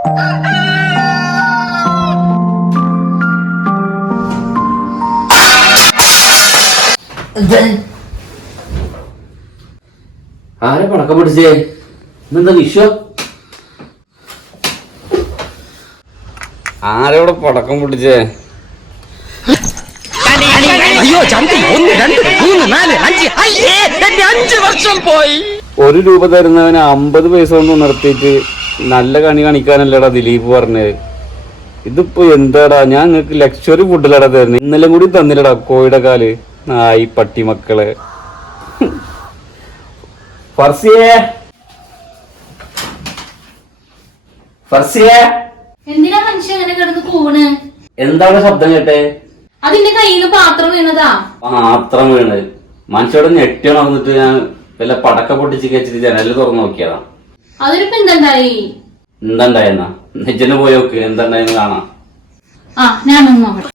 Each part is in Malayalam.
ആരെ പടക്കം പിടിച്ചേ? ഇന്നെന്താ വിഷു? ആരെവിടെ പടക്കം പിടിച്ചേ? ഒരു രൂപ തരുന്നവന് 50 പൈസ കൊണ്ട് നിർത്തിയിട്ട് നല്ല കണി കാണിക്കാനല്ലടാ ദിലീപ് പറഞ്ഞത്. ഇതിപ്പോ എന്താടാ, ഞാൻ നിങ്ങക്ക് ലക്ഷറി ഫുഡിലടാ തരുന്നത്. ഇന്നലെ കൂടി തന്നില്ലടാ കോഴിയുടെ കാല്. നായി പട്ടി മക്കളെ. ഫർസിയേ, ഫർസിയേ, എന്തിനാ മനുഷ്യ അങ്ങനെ കിടന്ന് കൂണ്? എന്താണ് ശബ്ദം കേട്ടെ? അതിന്റെ കയ്യിൽ നിന്ന് പാത്രം വീണതാ. പാത്രം വീണ് മനുഷ്യയോട് ഞെട്ടിയാണ് വന്നിട്ട് ഞാൻ വല്ല പടക്ക പൊട്ടിച്ച് വെച്ചിട്ട് ജനലിൽ തുറന്നു നോക്കിയതാ. അതിനിപ്പോ എന്തായി? എന്താണ്ടായെന്നാ നെജന് പോയി നോക്ക്, എന്താണ്ടായെന്ന് കാണാം. ആ ഞാനൊന്ന് നോക്കട്ടെ.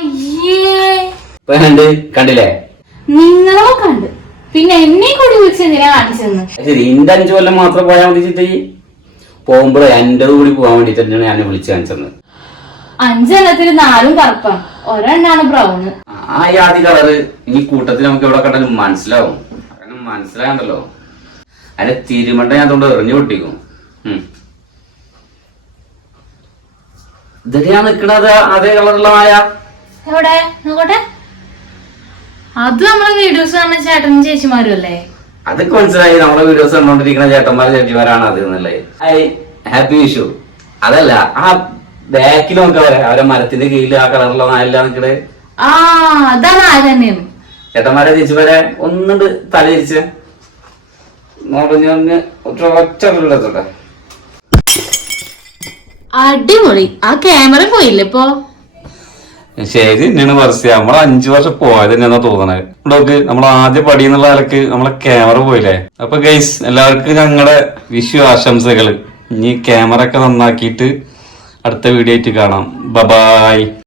അയ്യേ, കണ്ടില്ലേ? നിങ്ങളോ കണ്ട് പിന്നെ എന്നെ കൂടി വിളിച്ചെന്തിനാ കാണിച്ചെന്ന്? ശരി, ഇന്റെ 5 കൊല്ലം മാത്രം പോയാൽ മതി ചിട്ട. പോകുമ്പോഴേ എന്റെ കൂടി പോകാൻ വേണ്ടിട്ട് തന്നെയാണ് ഞാൻ വിളിച്ചു കാണിച്ചത്. 5 എണ്ണത്തിൽ 4 കറുപ്പാണ്, ഒരെണ്ണാണ് ബ്രൗണ്. ആ യാതി കളറ് ഈ കൂട്ടത്തിൽ നമുക്ക് എവിടെ കണ്ടാലും മനസ്സിലാവും. അങ്ങനെ മനസ്സിലാകണ്ടല്ലോ. അതിന്റെ തിരുമണ്ട ഞാൻ അതുകൊണ്ട് എറിഞ്ഞു പൊട്ടിക്കും. ഇതൊക്കെയാ നിക്കണത് അതേ കളറുള്ള മായ. എവിടെ നോക്കട്ടെ. അത് നമ്മളെ വീഡിയോസ് കാണുന്ന ചേട്ടനും ചേച്ചിമാരും അല്ലേ? അതൊക്കെ മനസ്സിലായി. നമ്മളെ വീഡിയോസ് കണ്ടോണ്ടിരിക്കുന്ന ചേട്ടന്മാരും ചേച്ചിമാരാണ് അത് എന്നല്ലേ. ഹാപ്പി വിഷു. അതല്ല, ആ ബാക്കിൽ നോക്ക വരെ അവരെ മരത്തിന്റെ കീഴിൽ ആ കളറുള്ള നായല്ല നിക്കണേ. ആ അതാണ് ആ തന്നെയാണ്. ചേട്ടന്മാരെ ചേച്ചിമാരെ ഒന്നുണ്ട് തലയിരിച്ച് നോട്ടഞ്ഞ് ഒറ്റ വീടെത്തോട്ടെ. അടിപൊളി. ആ ക്യാമറ പോയില്ലേ ഇപ്പൊ? ശരി തന്നെയാണ് ഫർസിയ. നമ്മള് 5 വർഷം പോയത് തന്നെയാ തോന്നണേ. നോക്ക്, നമ്മളെ ആദ്യ പടി എന്നുള്ള നിലക്ക് നമ്മളെ ക്യാമറ പോയില്ലേ. അപ്പൊ ഗൈസ്, എല്ലാവർക്കും ഞങ്ങളുടെ വിഷു ആശംസകള്. ഇനി ക്യാമറ ഒക്കെ നന്നാക്കിയിട്ട് അടുത്ത വീഡിയോ ആയിട്ട് കാണാം. ബൈ.